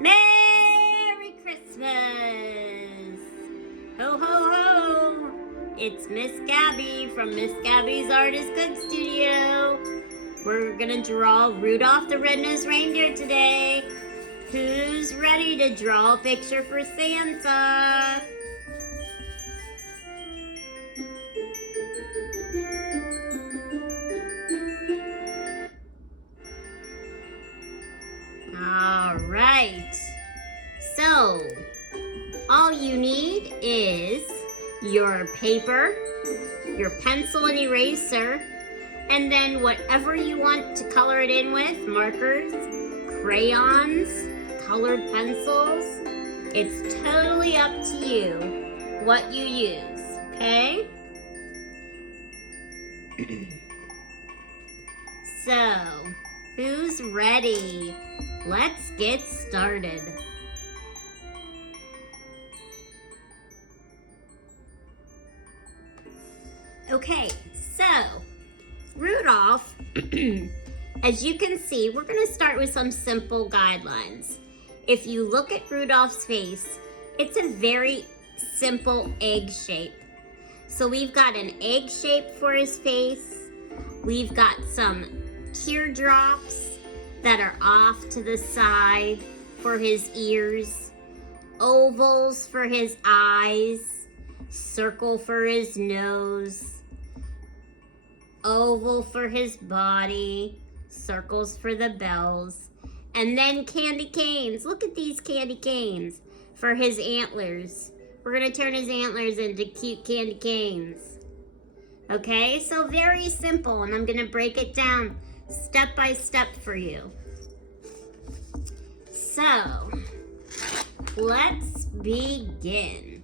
Merry Christmas! Ho, ho, ho! It's Miss Gabi from Miss Gabi's Artist Cook Studio. We're gonna draw Rudolph the Red-Nosed Reindeer today. Who's ready to draw a picture for Santa? Alright, so all you need is your paper, your pencil and eraser, and then whatever you want to color it in with, markers, crayons, colored pencils. It's totally up to you what you use, okay? So, who's ready? Let's get started. Okay, so Rudolph, as you can see, we're going to start with some simple guidelines. If you look at Rudolph's face, it's a very simple egg shape. So we've got an egg shape for his face. We've got some teardrops that are off to the side for his ears, ovals for his eyes, circle for his nose, oval for his body, circles for the bells, and then candy canes. Look at these candy canes for his antlers. We're gonna turn his antlers into cute candy canes. Okay, so very simple, and I'm gonna break it down step by step for you. So, let's begin.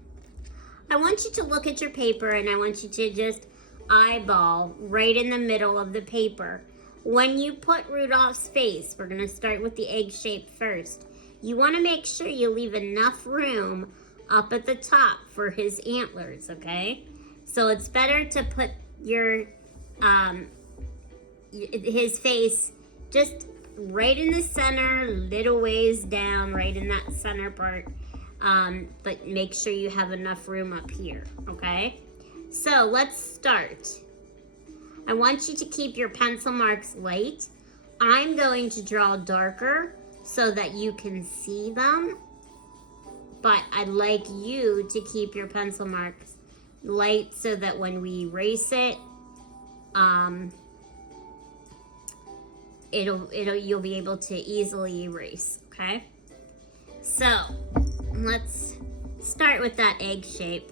I want you to look at your paper and I want you to just eyeball right in the middle of the paper. When you put Rudolph's face, we're gonna start with the egg shape first. You wanna make sure you leave enough room up at the top for his antlers, okay? So it's better to put your his face just right in the center, little ways down, right in that center part. But make sure you have enough room up here, okay? So let's start. I want you to keep your pencil marks light. I'm going to draw darker so that you can see them. But I'd like you to keep your pencil marks light so that when we erase it, you'll be able to easily erase, okay? So, let's start with that egg shape.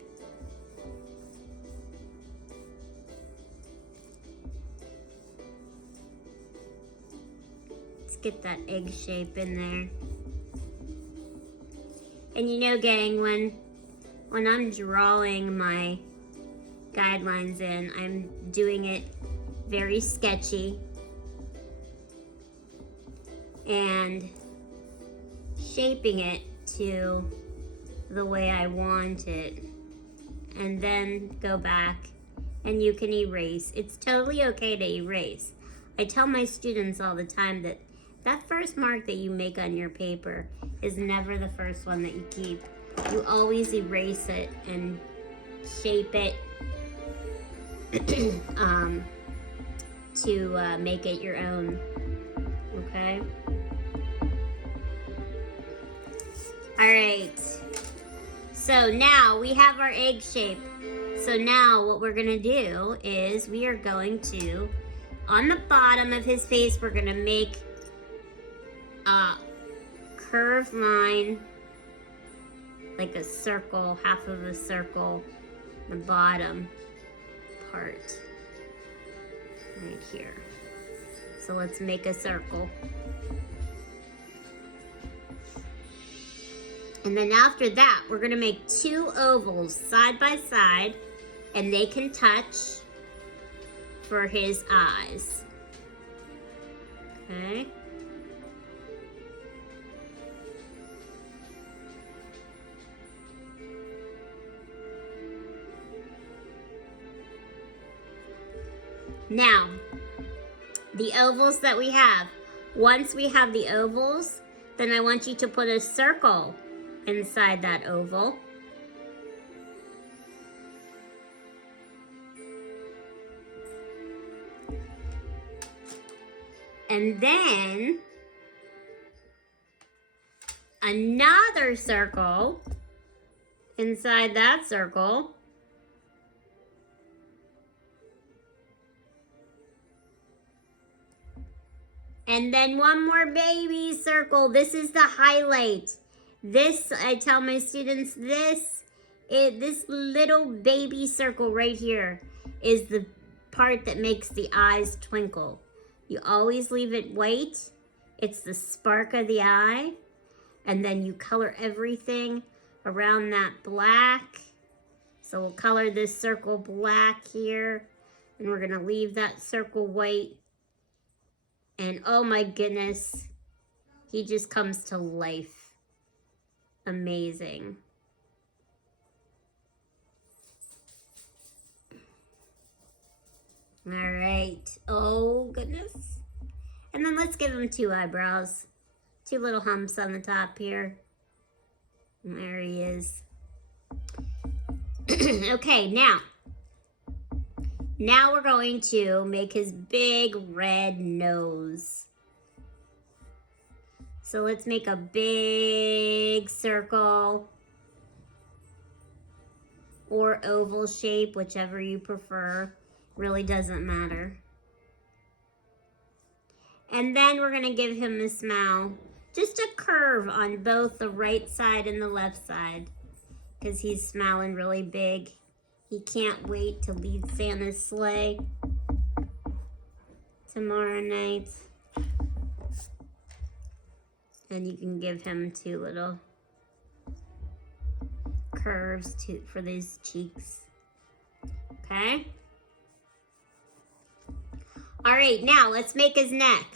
Let's get that egg shape in there. And you know, gang, when I'm drawing my guidelines in, I'm doing it very sketchy and shaping it to the way I want it, and then go back and you can erase. It's totally okay to erase. I tell my students all the time that that first mark that you make on your paper is never the first one that you keep. You always erase it and shape it to make it your own, okay? All right, so now we have our egg shape. So now what we're gonna do is we are going to, on the bottom of his face, we're gonna make a curved line, like a circle, half of a circle, the bottom part, right here. So let's make a circle. And then after that, we're gonna make two ovals side by side, and they can touch for his eyes. Okay? Now, the ovals that we have, once we have the ovals, Then I want you to put a circle inside that oval. And then another circle inside that circle. And then one more baby circle. This is the highlight. This, I tell my students, this little baby circle right here is the part that makes the eyes twinkle. You always leave it white. It's the spark of the eye. And then you color everything around that black. So we'll color this circle black here. And we're gonna leave that circle white. And oh my goodness, he just comes to life. Amazing. All right. Oh goodness. And then let's give him 2 eyebrows. 2 little humps on the top here. And there he is. Okay, now we're going to make his big red nose. So let's make a big circle or oval shape, whichever you prefer. Really doesn't matter. And then we're gonna give him a smile. Just a curve on both the right side and the left side, because he's smiling really big. He can't wait to leave Santa's sleigh tomorrow night. And you can give him 2 little curves for these cheeks. Okay? All right, now let's make his neck.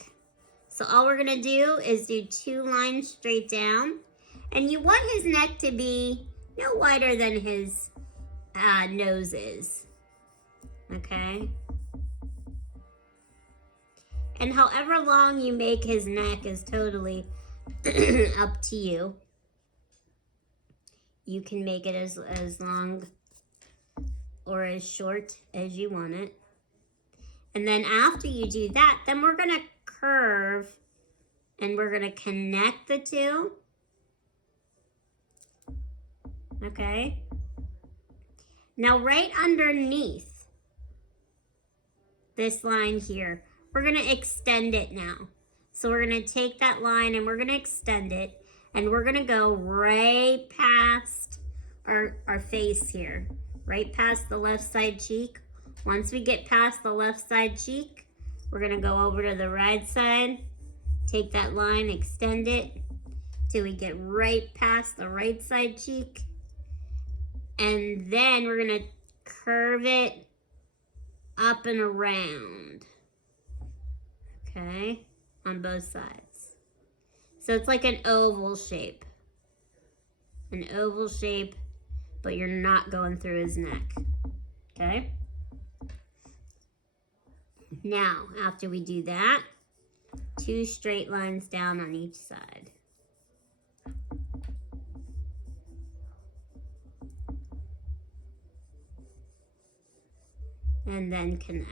So all we're gonna do is do 2 lines straight down. And you want his neck to be no wider than his nose is. Okay? And however long you make his neck is totally up to you. You can make it as long or as short as you want it. And then after you do that, then we're gonna curve and we're gonna connect the 2. Okay? Now right underneath this line here, we're gonna extend it now. So we're gonna take that line and we're gonna extend it, and we're gonna go right past our face here, right past the left side cheek. Once we get past the left side cheek, we're gonna go over to the right side, take that line, extend it till we get right past the right side cheek. And then we're gonna curve it up and around, okay, on both sides. So it's like an oval shape. An oval shape, but you're not going through his neck, okay? Now, after we do that, 2 straight lines down on each side. And then connect.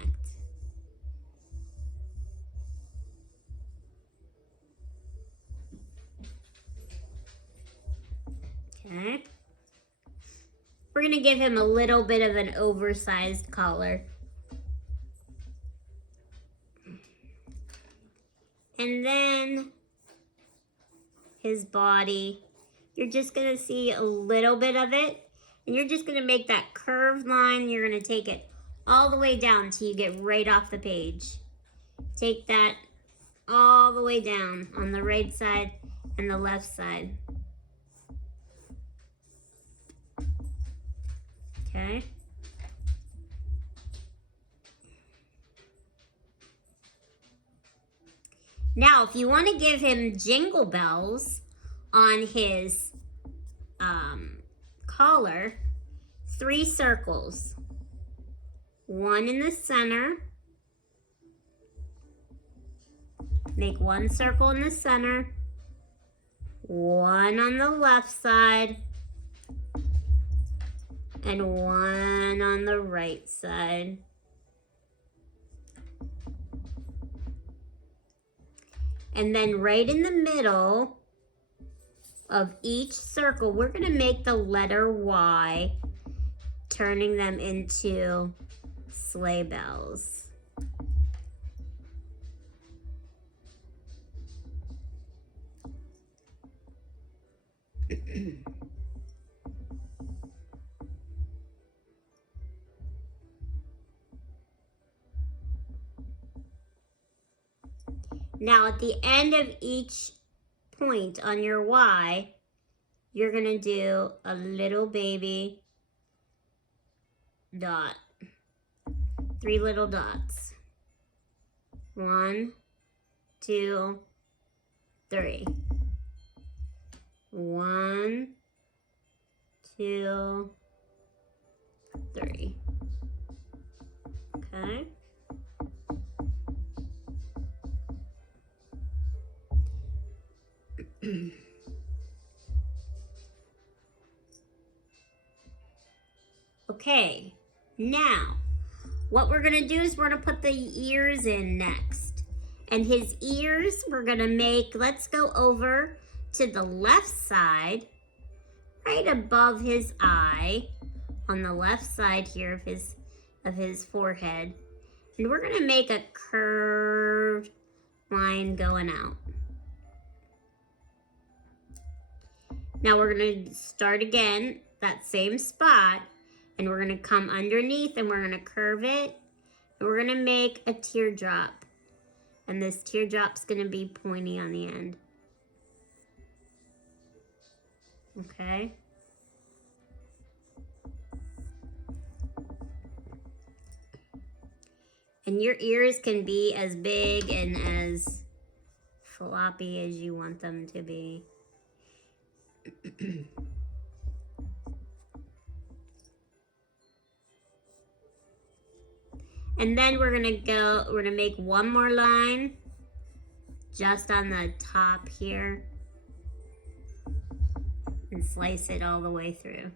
Okay. We're gonna give him a little bit of an oversized collar. And then his body, you're just gonna see a little bit of it, and you're just gonna make that curved line. You're gonna take it all the way down till you get right off the page. Take that all the way down on the right side and the left side. Okay. Now, if you want to give him jingle bells on his collar, 3 circles. 1 in the center. Make 1 circle in the center. one on the left side, and one on the right side. And then right in the middle of each circle, we're going to make the letter Y, turning them into sleigh bells. Now at the end of each point on your Y, you're going to do a little baby dot. 3 little dots. 1, 2, 3. 1, 2, 3. Okay. Okay, now what we're gonna do is we're gonna put the ears in next. And his ears, we're gonna make, let's go over to the left side, right above his eye, on the left side here of his forehead. And we're gonna make a curved line going out. Now we're gonna start again, that same spot, and we're gonna come underneath and we're gonna curve it, and we're gonna make a teardrop. And this teardrop's gonna be pointy on the end. Okay? And your ears can be as big and as floppy as you want them to be. And then we're gonna make one more line just on the top here and slice it all the way through.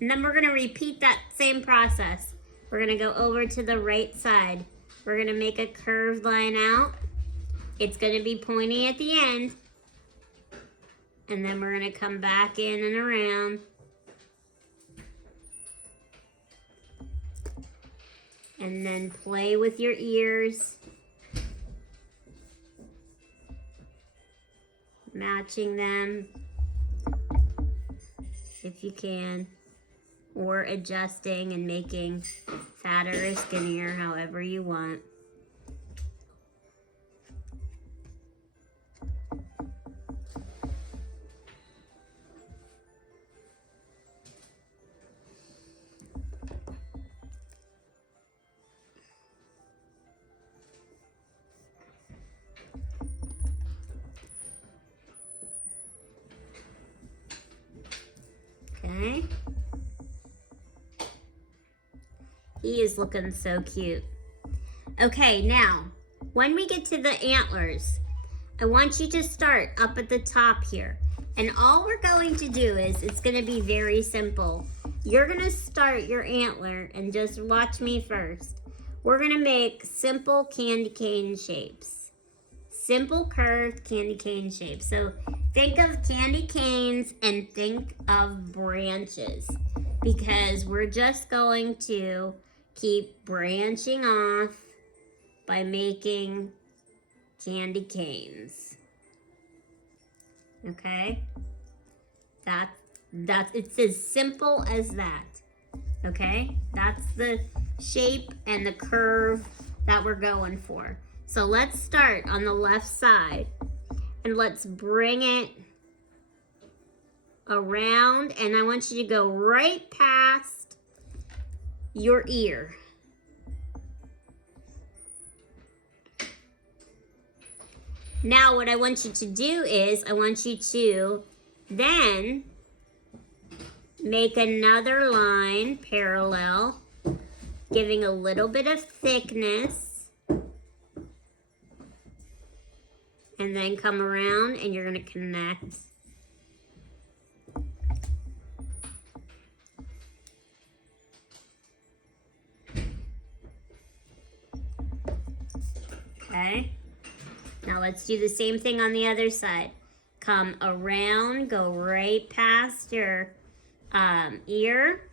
And then we're gonna repeat that same process. We're gonna go over to the right side. We're gonna make a curved line out. It's gonna be pointy at the end. And then we're gonna come back in and around. And then play with your ears. Matching them if you can. Or adjusting and making fatter or skinnier, however you want. Okay. He is looking so cute. Okay, now, when we get to the antlers, I want you to start up at the top here. And all we're going to do is, it's gonna be very simple. You're gonna start your antler and just watch me first. We're gonna make simple candy cane shapes. Simple curved candy cane shapes. So think of candy canes and think of branches, because we're just going to keep branching off by making candy canes. Okay? It's as simple as that. Okay? That's the shape and the curve that we're going for. So let's start on the left side and let's bring it around, and I want you to go right past your ear. Now what I want you to do is I want you to then make another line parallel, giving a little bit of thickness. And then come around and you're gonna connect. Okay. Now let's do the same thing on the other side. Come around, go right past your ear.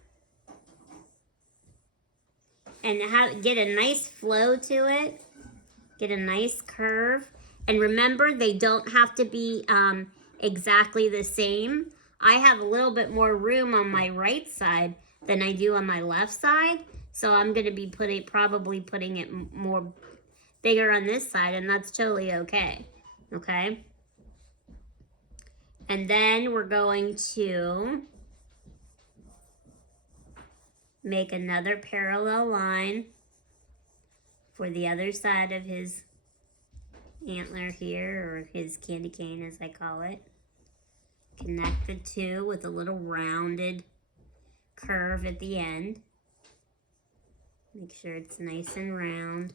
And get a nice flow to it. Get a nice curve. And remember, they don't have to be exactly the same. I have a little bit more room on my right side than I do on my left side. So I'm going to be probably putting it more bigger on this side, and that's totally okay. Okay? And then we're going to make another parallel line for the other side of his antler here, or his candy cane as I call it. Connect the two with a little rounded curve at the end. Make sure it's nice and round,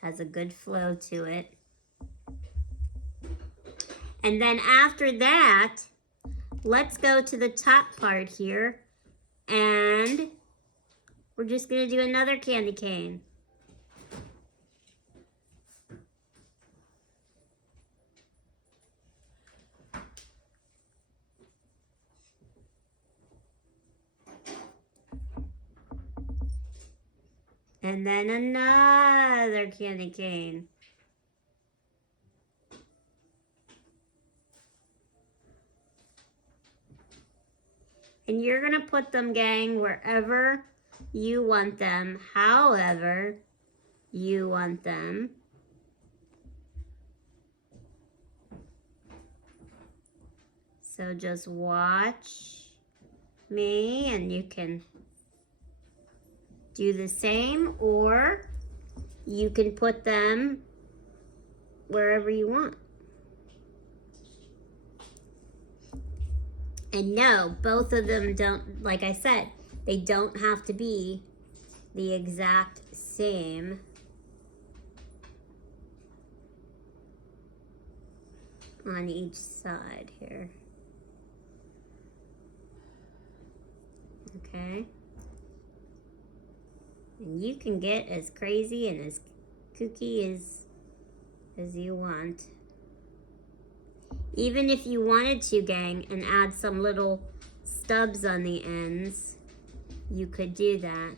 has a good flow to it. And then after that, let's go to the top part here, and we're just gonna do another candy cane. And then another candy cane. And you're going to put them, gang, wherever you want them, however you want them. So just watch me and you can do the same, or you can put them wherever you want. And no, both of them don't, like I said, they don't have to be the exact same. On each side here. Okay. And you can get as crazy and as kooky as you want. Even if you wanted to, gang, and add some little stubs on the ends, you could do that.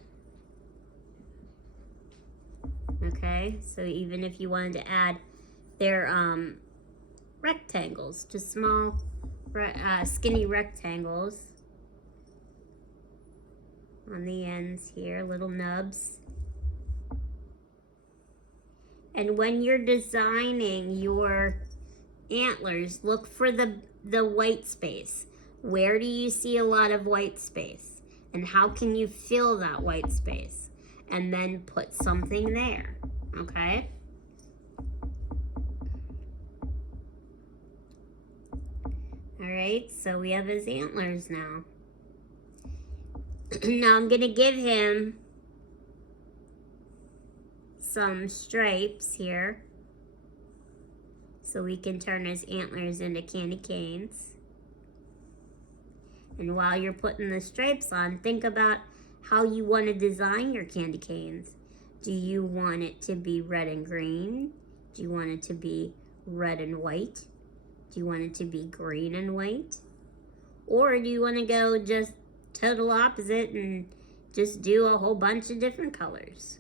Okay, so even if you wanted to add their rectangles, just small, skinny rectangles on the ends here, little nubs. And when you're designing your antlers, look for the white space. Where do you see a lot of white space? And how can you fill that white space? And then put something there, okay? All right, so we have his antlers now. Now I'm gonna give him some stripes here so we can turn his antlers into candy canes. And while you're putting the stripes on, think about how you want to design your candy canes. Do you want it to be red and green? Do you want it to be red and white? Do you want it to be green and white? Or do you want to go just total opposite and just do a whole bunch of different colors?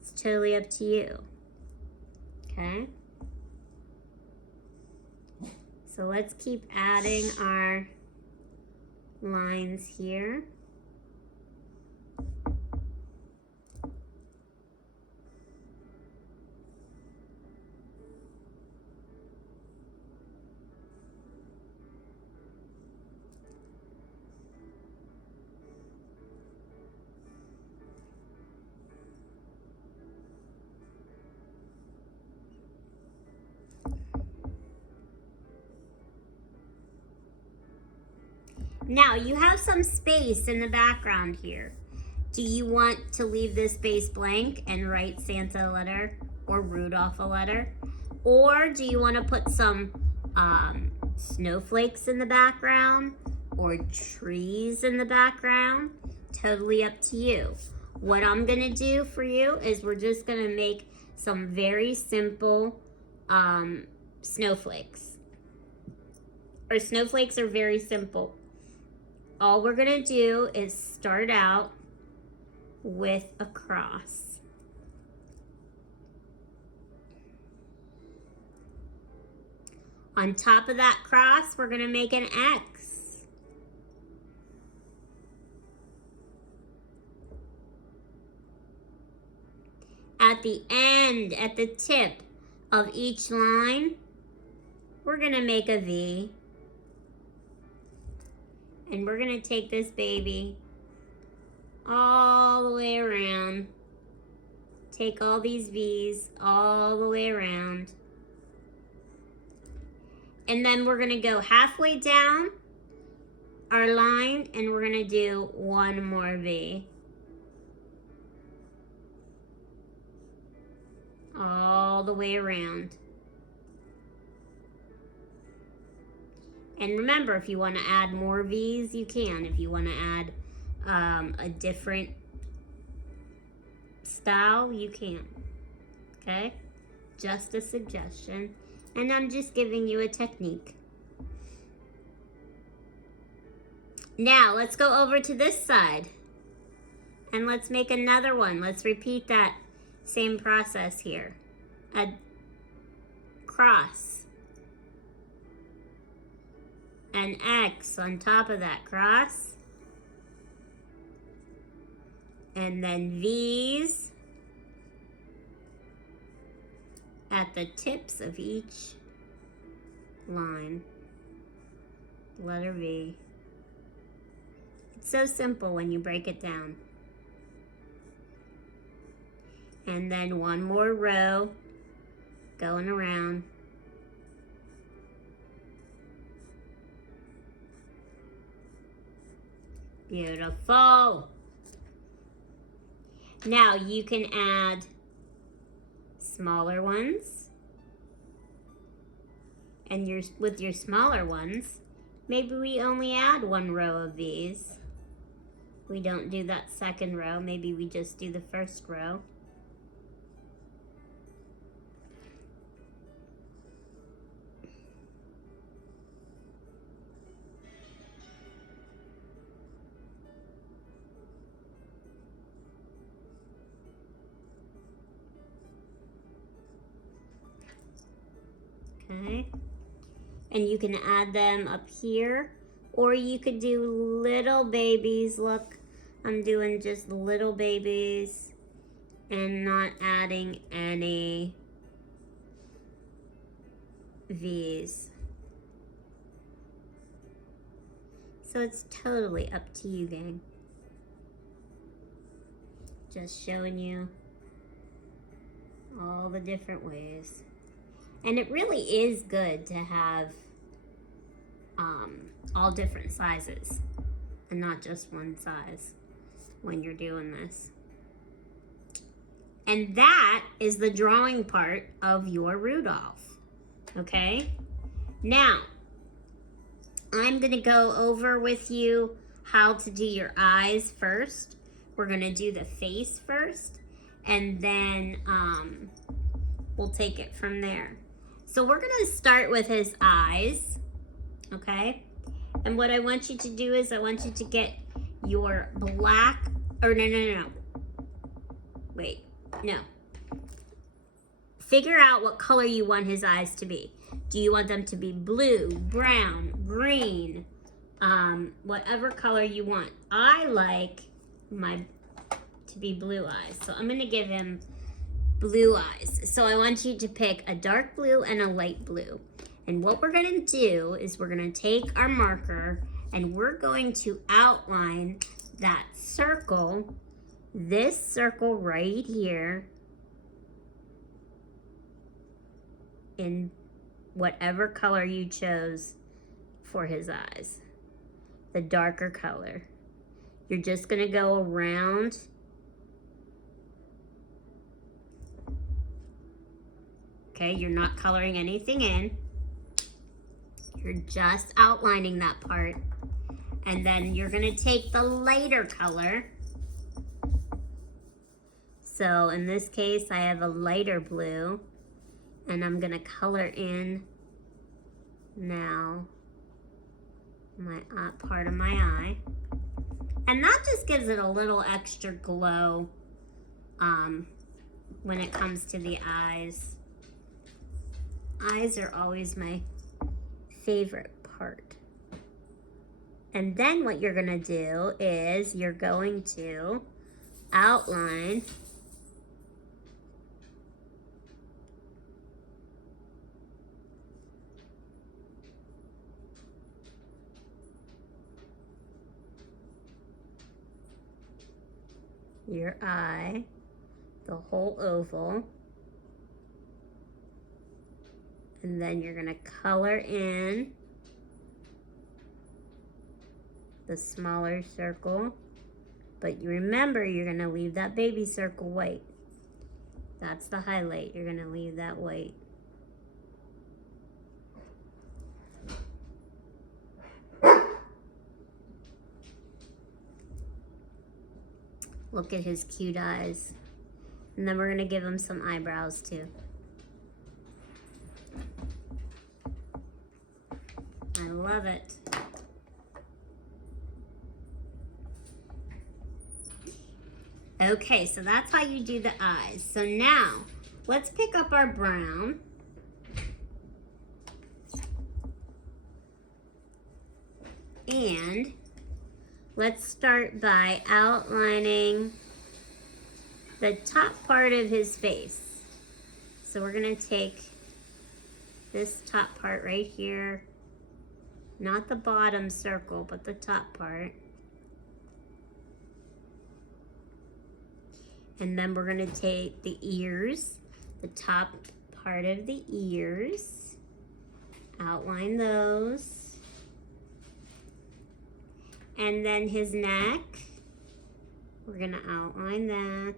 It's totally up to you. Okay? So let's keep adding our lines here. Now, you have some space in the background here. Do you want to leave this space blank and write Santa a letter or Rudolph a letter? Or do you want to put some snowflakes in the background or trees in the background? Totally up to you. What I'm gonna do for you is we're just gonna make some very simple snowflakes. Our snowflakes are very simple. All we're gonna do is start out with a cross. On top of that cross, we're gonna make an X. At the end, at the tip of each line, we're gonna make a V. And we're gonna take this baby all the way around. Take all these V's all the way around. And then we're gonna go halfway down our line and we're gonna do one more V. All the way around. And remember, if you wanna add more V's, you can. If you wanna add a different style, you can, okay? Just a suggestion. And I'm just giving you a technique. Now, let's go over to this side. And let's make another one. Let's repeat that same process here. A cross. An X on top of that cross. And then V's at the tips of each line. Letter V. It's so simple when you break it down. And then one more row going around. Beautiful. Now you can add smaller ones. And with your smaller ones, maybe we only add one row of these. We don't do that second row. Maybe we just do the first row. Okay, and you can add them up here, or you could do little babies. Look, I'm doing just little babies and not adding any V's. So it's totally up to you, gang. Just showing you all the different ways. And it really is good to have all different sizes and not just one size when you're doing this. And that is the drawing part of your Rudolph, okay? Now, I'm gonna go over with you how to do your eyes first. We're gonna do the face first, and then we'll take it from there. So we're gonna start with his eyes, okay? And what I want you to do is I want you to get your black, or no. Wait, no. Figure out what color you want his eyes to be. Do you want them to be blue, brown, green, whatever color you want? I like to be blue eyes, so I'm gonna give him blue eyes. So I want you to pick a dark blue and a light blue. And what we're gonna do is we're gonna take our marker and we're going to outline that circle, this circle right here, in whatever color you chose for his eyes, the darker color. You're just gonna go around. Okay, you're not coloring anything in. You're just outlining that part. And then you're gonna take the lighter color. So in this case, I have a lighter blue, and I'm gonna color in now my part of my eye. And that just gives it a little extra glow when it comes to the eyes. Eyes are always my favorite part. And then what you're gonna do is you're going to outline your eye, the whole oval, and then you're gonna color in the smaller circle, but you remember you're gonna leave that baby circle white. That's the highlight, you're gonna leave that white. Look at his cute eyes. And then we're gonna give him some eyebrows too. I love it. Okay, so that's how you do the eyes. So now, let's pick up our brown. And let's start by outlining the top part of his face. So we're gonna take this top part right here, not the bottom circle, but the top part. And then we're gonna take the ears, the top part of the ears, outline those. And then his neck, we're gonna outline that.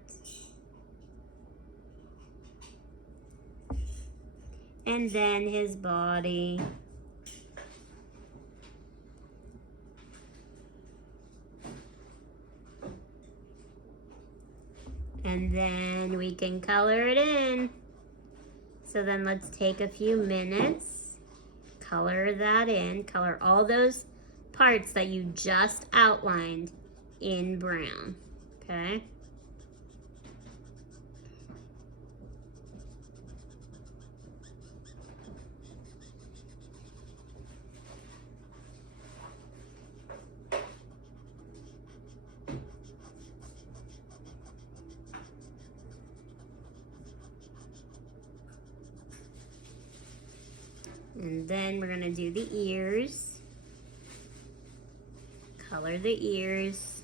And then his body. And then we can color it in. So then let's take a few minutes, color that in, color all those parts that you just outlined in brown, okay? And then we're gonna do the ears. Color the ears.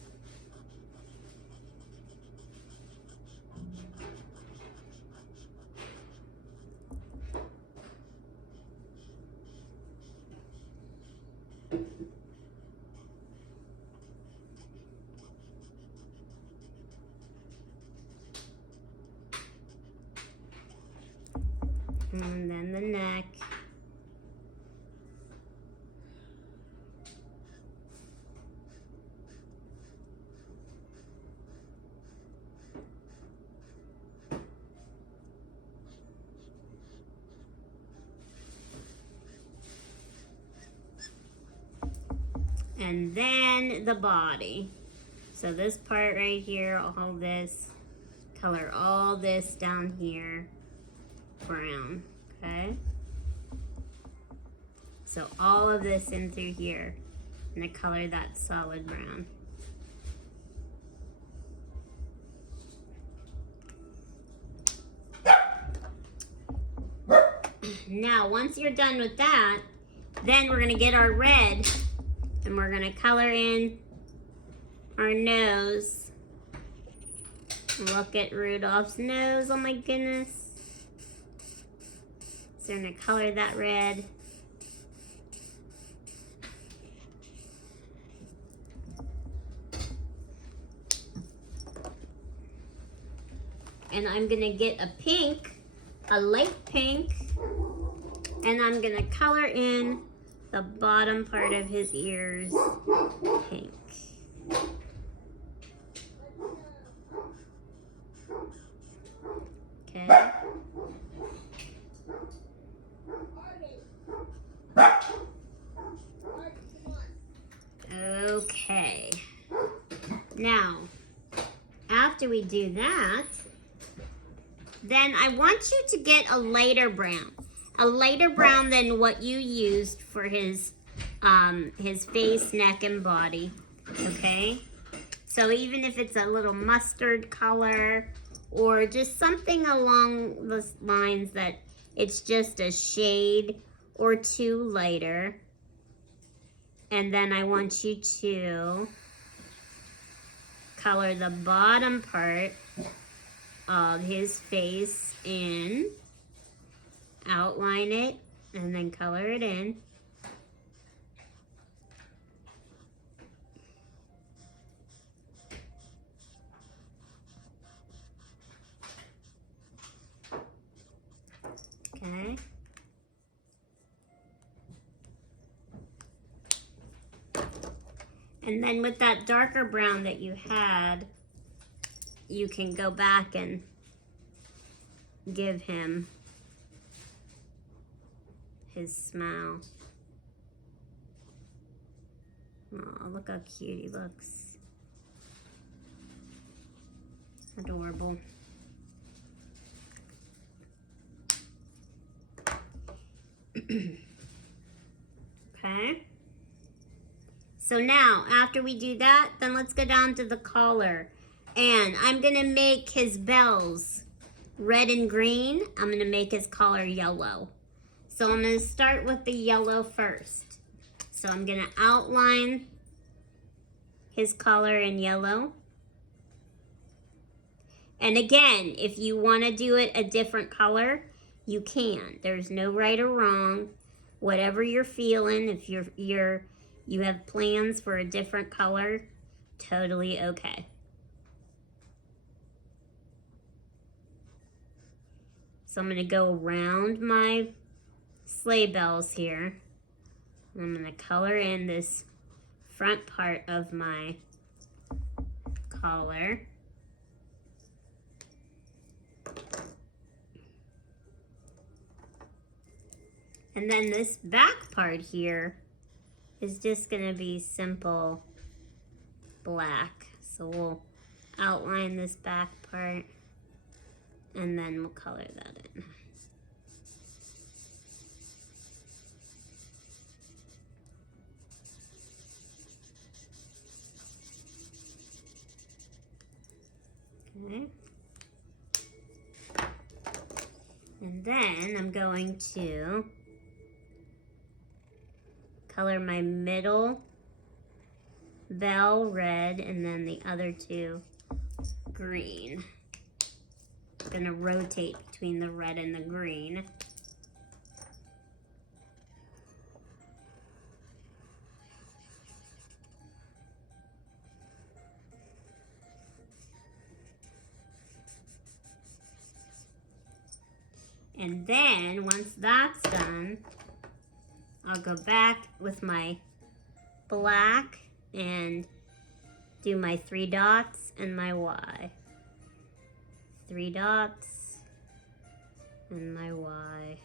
And then the neck. And then the body. So this part right here, all this, color all this down here brown, okay? So all of this in through here, and I color that solid brown. Now, once you're done with that, then we're gonna get our red and we're gonna color in our nose. Look at Rudolph's nose, oh my goodness. So we're gonna color that red. And I'm gonna get a pink a light pink, and I'm gonna color in the bottom part of his ears pink. Okay. Okay. Now, after we do that, then I want you to get a lighter brown than what you used for his face, neck, and body. Okay. So even if it's a little mustard color or just something along the lines that it's just a shade or two lighter. And then I want you to color the bottom part of his face in, outline it, and then color it in. Okay. And then with that darker brown that you had, you can go back and give him his smile. Oh, look how cute he looks. Adorable. Okay. So now, after we do that, then let's go down to the collar. And I'm going to make his bells red and green. I'm going to make his collar yellow. So I'm going to start with the yellow first. So I'm going to outline his collar in yellow. And again, if you want to do it a different color, you can. There's no right or wrong. Whatever you're feeling, if you have plans for a different color, totally okay. So I'm going to go around my sleigh bells here. I'm going to color in this front part of my collar. And then this back part here is just going to be simple black. So we'll outline this back part and then we'll color that in. Okay. And then I'm going to color my middle bell red and then the other two green. I'm going to rotate between the red and the green. And then once that's done, I'll go back with my black and do my 3 dots and my Y. 3 dots and my Y.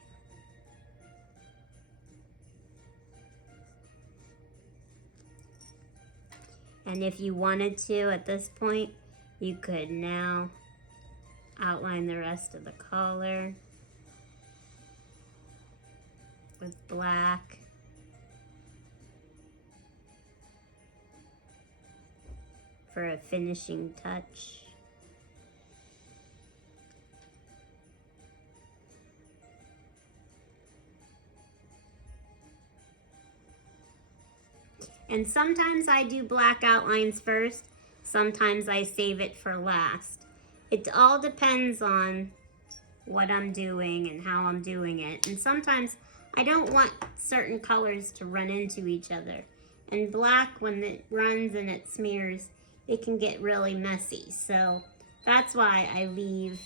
And if you wanted to at this point, you could now outline the rest of the collar with black. For a finishing touch. And sometimes I do black outlines first, sometimes I save it for last. It all depends on what I'm doing and how I'm doing it. And sometimes I don't want certain colors to run into each other. And black, when it runs and it smears, it can get really messy. So that's why I leave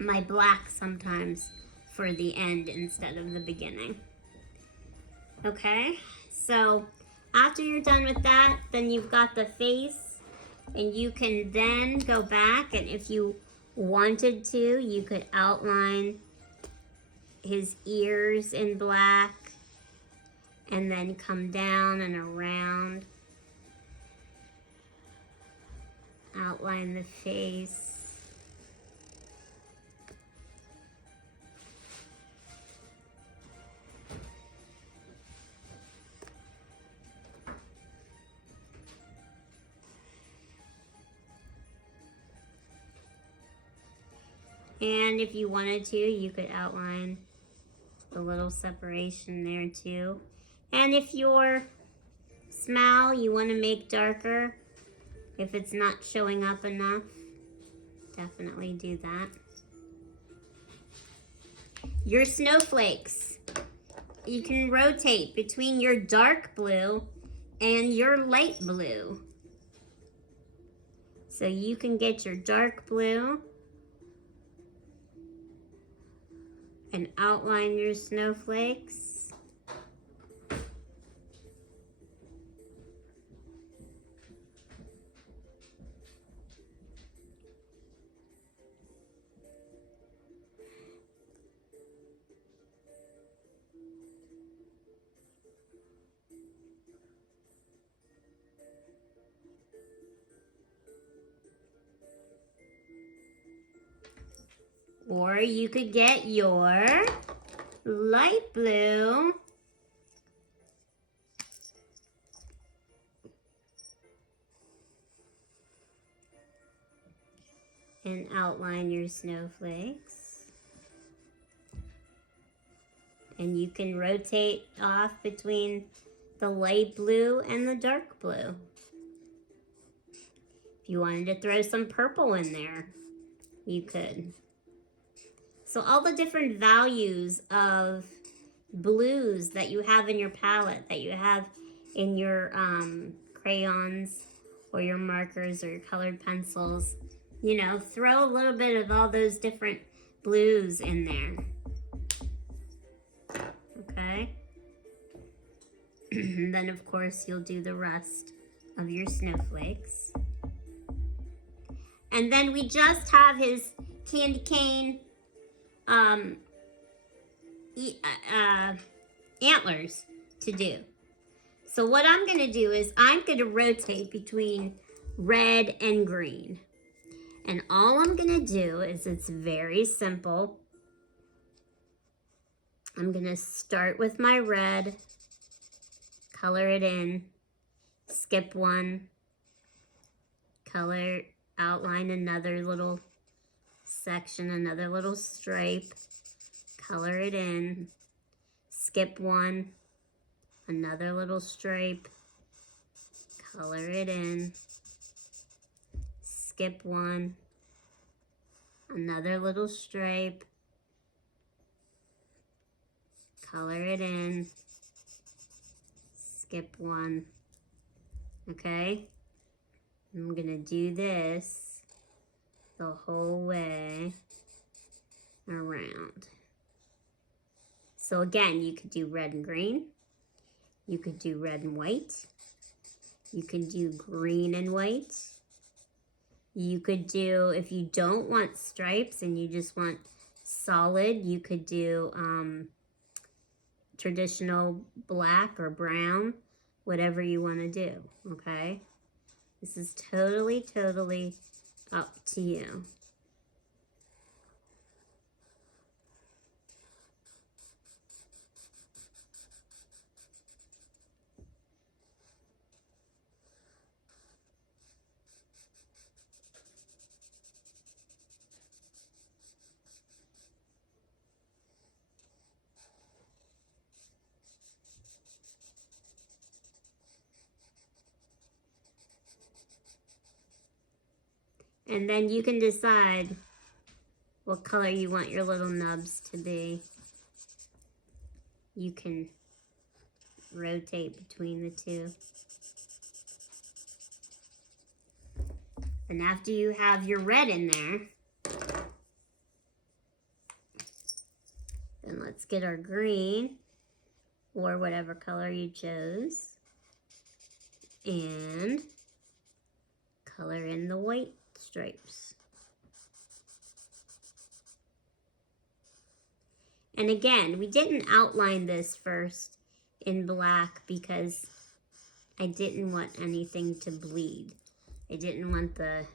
my black sometimes for the end instead of the beginning. Okay, so after you're done with that, then you've got the face, and you can then go back, and if you wanted to, you could outline his ears in black and then come down and around, outline the face. And if you wanted to, you could outline the little separation there too. And if your smile you want to make darker, if it's not showing up enough, definitely do that. Your snowflakes, you can rotate between your dark blue and your light blue. So you can get your dark blue and outline your snowflakes. Or you could get your light blue and outline your snowflakes. And you can rotate off between the light blue and the dark blue. If you wanted to throw some purple in there, you could. So all the different values of blues that you have in your palette, that you have in your crayons or your markers or your colored pencils, you know, throw a little bit of all those different blues in there. Okay? And then of course you'll do the rest of your snowflakes. And then we just have his candy cane antlers to do. So what I'm going to do is I'm going to rotate between red and green. And all I'm going to do is, it's very simple. I'm going to start with my red, color it in, skip one, color, outline another little section, another little stripe, color it in, skip one, another little stripe, color it in, skip one, another little stripe, color it in, skip one. Okay, I'm gonna do this the whole way around. So again, you could do red and green, you could do red and white, you can do green and white, you could do, if you don't want stripes and you just want solid, you could do traditional black or brown, whatever you want to do, okay? This is totally up to you. And then you can decide what color you want your little nubs to be. You can rotate between the two. And after you have your red in there, Then let's get our green, or whatever color you chose, and color in the white stripes. And again, we didn't outline this first in black because I didn't want anything to bleed. I didn't want the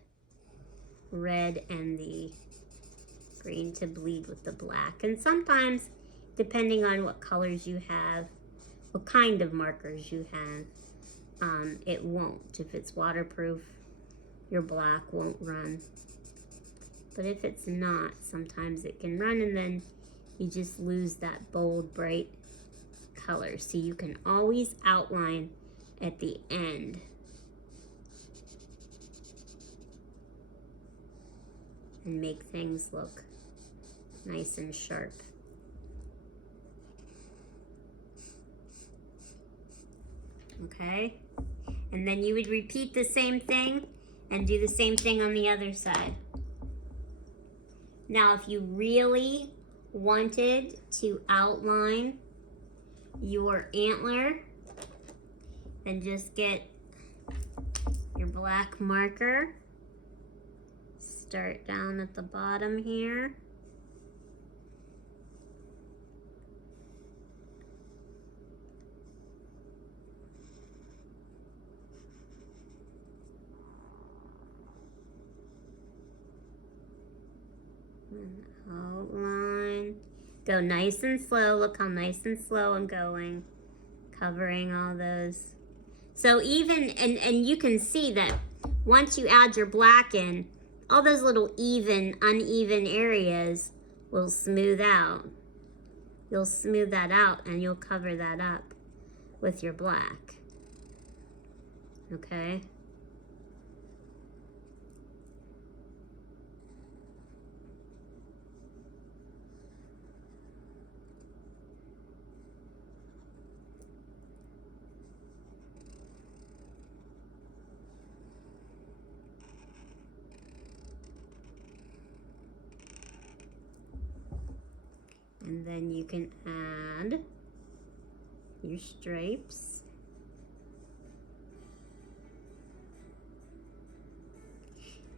red and the green to bleed with the black. And sometimes, depending on what colors you have, what kind of markers you have, it won't. If it's waterproof, your black won't run. But if it's not, sometimes it can run, and then you just lose that bold, bright color. So you can always outline at the end. And make things look nice and sharp. Okay? And then you would repeat the same thing and do the same thing on the other side. Now, if you really wanted to outline your antler, then just get your black marker. Start down at the bottom here. Outline. Go nice and slow. Look how nice and slow I'm going. Covering all those. So even, and you can see that once you add your black in, all those little uneven areas will smooth out. You'll smooth that out and you'll cover that up with your black. Okay? And then you can add your stripes.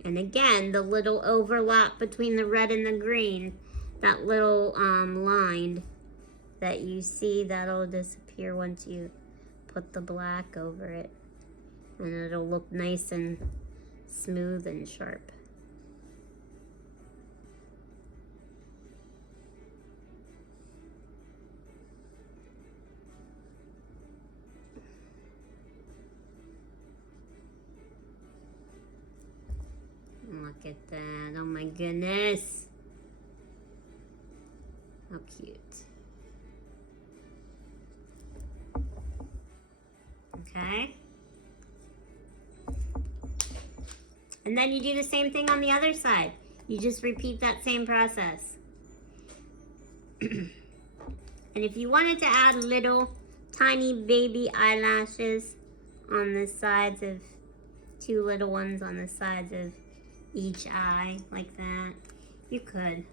And again, the little overlap between the red and the green, that little line that you see, that'll disappear once you put the black over it. And it'll look nice and smooth and sharp. Look at that. Oh my goodness. How cute. Okay. And then you do the same thing on the other side. You just repeat that same process. And if you wanted to add little tiny baby eyelashes on the sides of, two little ones on the sides of each eye like that, you could.